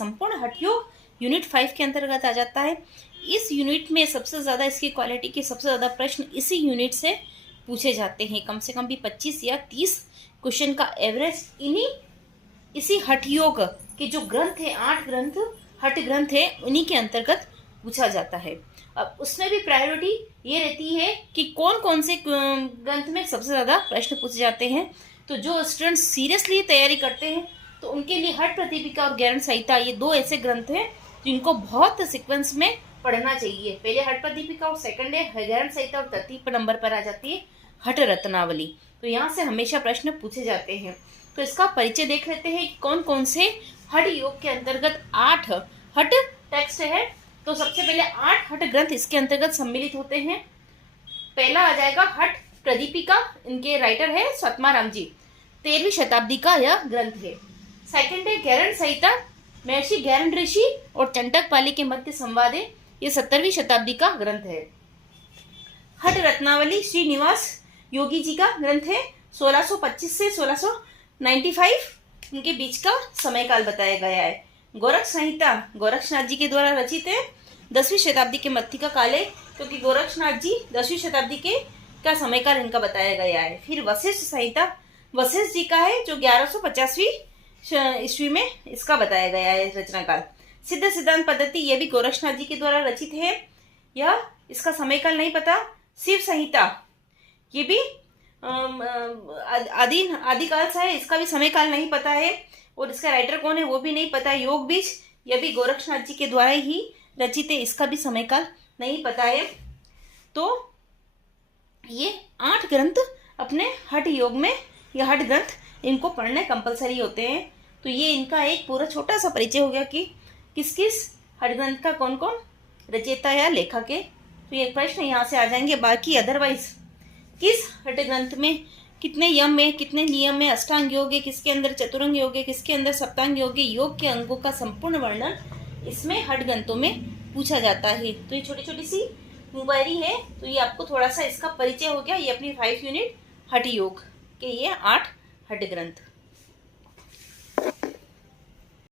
संपूर्ण हठ योग यूनिट 5 के अंतर्गत आ जाता है। इस यूनिट में सबसे ज़्यादा इसकी क्वालिटी के सबसे ज़्यादा प्रश्न इसी यूनिट से पूछे जाते हैं। कम से कम भी 25 या 30 क्वेश्चन का एवरेज इसी हठ योग के जो ग्रंथ है, 8 ग्रंथ हठ ग्रंथ है, उन्हीं के अंतर्गत पूछा जाता है। अब उसमें भी प्रायोरिटी ये रहती है कि कौन कौन से ग्रंथ में सबसे ज़्यादा प्रश्न पूछे जाते हैं। तो जो स्टूडेंट्स सीरियसली तैयारी करते हैं तो उनके लिए हठ प्रदीपिका और ज्ञान संहिता ये 2 ऐसे ग्रंथ हैं जिनको बहुत सीक्वेंस में पढ़ना चाहिए। पहले हठ प्रदीपिका और सेकंड है ज्ञान संहिता और तृतीय नंबर पर आ जाती है हठ रत्नावली। तो यहाँ से हमेशा प्रश्न पूछे जाते हैं। तो इसका परिचय देख लेते हैं कि कौन कौन से हठ योग के अंतर्गत 8 हठ टेक्स्ट है। तो सबसे पहले 8 हठ ग्रंथ इसके अंतर्गत सम्मिलित होते हैं। पहला आ जाएगा हठ प्रदीपिका, इनके राइटर है स्वात्माराम जी, 13वीं शताब्दी का यह ग्रंथ है। सेकंड है ज्ञान संहिता, महर्षि ज्ञान ऋषि और चंटकपाली के मध्य संवाद है, ये 17वीं शताब्दी का ग्रंथ है। हठ रत्नावली श्रीनिवास योगी जी का ग्रंथ है, 1625 से 1695 उनके बीच का समय काल बताया गया है। गोरख संहिता गोरक्षनाथ जी के द्वारा रचित है, 10वीं शताब्दी के मध्य का काल है, क्योंकि गोरक्षनाथ जी 10वीं शताब्दी के का समय काल इनका बताया गया है। फिर वशिष्ठ संहिता वशिष्ठ जी का है, जो 1150वीं ईस्वी में इसका बताया गया है रचना काल। सिद्ध सिद्धांत पद्धति ये भी गोरक्षनाथ जी के द्वारा रचित है, यह इसका समय काल नहीं पता। शिव संहिता ये भी आदिकाल से है, इसका भी समय काल नहीं पता है और इसका राइटर कौन है वो भी नहीं पता है। योग बीज यह भी गोरक्षनाथ जी के द्वारा ही रचित है, इसका भी समय काल नहीं पता है। तो ये 8 ग्रंथ अपने हठ योग में, ये हठ ग्रंथ इनको पढ़ने कंपलसरी होते हैं। तो ये इनका एक पूरा छोटा सा परिचय हो गया कि किस किस हठ ग्रंथ का कौन कौन रचयिता या लेखक है। तो ये प्रश्न यहाँ से आ जाएंगे। बाकी अदरवाइज किस हठ ग्रंथ में कितने यम है, कितने नियम है, अष्टांग योग है, किसके अंदर चतुरंग योग है, किसके अंदर सप्तांग योग है, योग के अंगों का संपूर्ण वर्णन इसमें हठ ग्रंथों में पूछा जाता है। तो ये छोटी छोटी सी मुबारी है, तो ये आपको थोड़ा सा इसका परिचय हो गया। ये अपनी 5 यूनिट हठ योग के ये 8 हठ ग्रंथ।